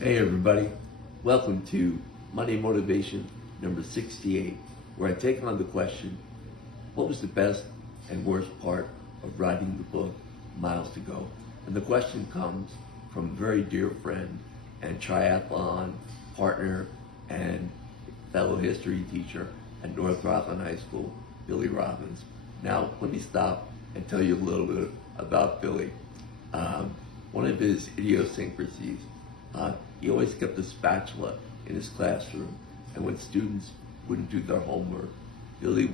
Hey everybody, welcome to Monday Motivation number 68, where I take on the question, what was the best and worst part of writing the book Miles to Go? And the question comes from a very dear friend and triathlon partner and fellow history teacher at North Rockland High School, Billy Robbins. Now, let me stop and tell you a little bit about Billy. One of his idiosyncrasies, he always kept a spatula in his classroom, and when students wouldn't do their homework, Billy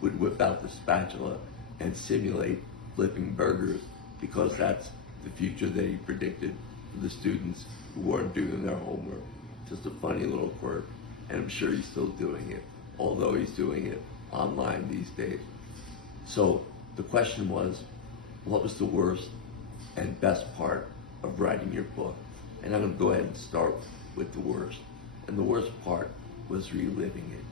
would whip out the spatula and simulate flipping burgers, because that's the future that he predicted for the students who weren't doing their homework. Just a funny little quirk, and I'm sure he's still doing it, although he's doing it online these days. So the question was, what was the worst and best part of writing your book? And I'm going to go ahead and start with the worst. And the worst part was reliving it.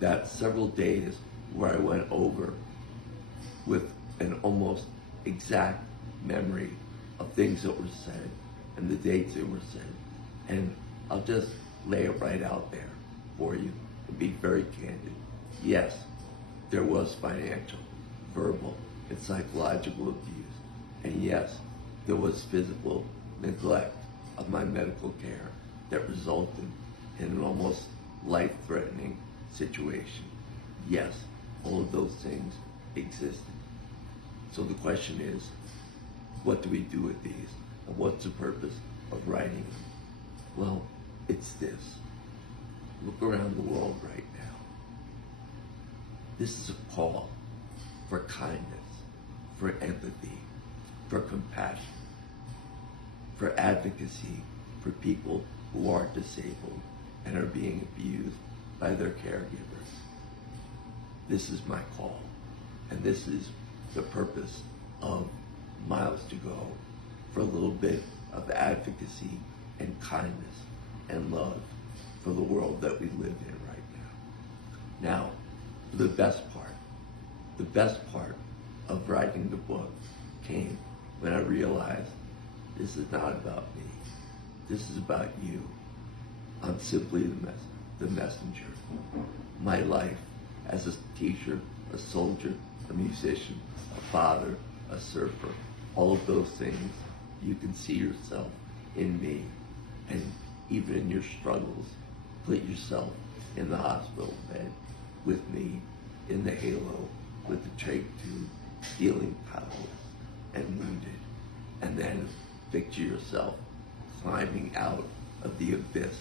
That several days where I went over with an almost exact memory of things that were said and the dates that were said. And I'll just lay it right out there for you and be very candid. Yes, there was financial, verbal, and psychological abuse. And yes, there was physical neglect of my medical care that resulted in an almost life-threatening situation. Yes, all of those things existed. So the question is, what do we do with these? And what's the purpose of writing them? Well, it's this. Look around the world right now. This is a call for kindness, for empathy, for compassion, for advocacy for people who are disabled and are being abused by their caregivers. This is my call, and this is the purpose of Miles to Go, for a little bit of advocacy and kindness and love for the world that we live in right now. Now, the best part of writing the book came when I realized this is not about me. This is about you. I'm simply the messenger. My life as a teacher, a soldier, a musician, a father, a surfer, all of those things, you can see yourself in me. And even in your struggles, put yourself in the hospital bed with me, in the halo, with the trach tube, feeling powerless and wounded. And then picture yourself climbing out of the abyss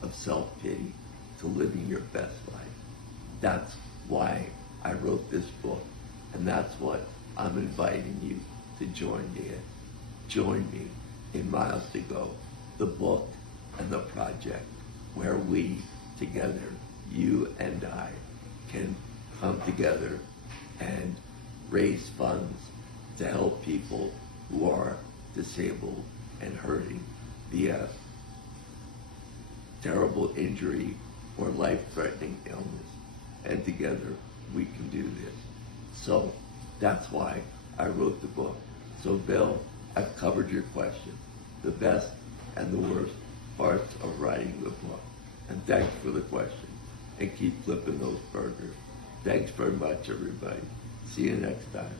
of self-pity to living your best life. That's why I wrote this book, and that's what I'm inviting you to join me in. Join me in Miles to Go, the book and the project, where we together, you and I, can come together and raise funds to help people who are disabled and hurting via terrible injury or life-threatening illness. And together we can do this. So that's why I wrote the book. So Bill, I've covered your question, the best and the worst parts of writing the book. And thanks for the question. And keep flipping those burgers. Thanks very much, everybody. See you next time.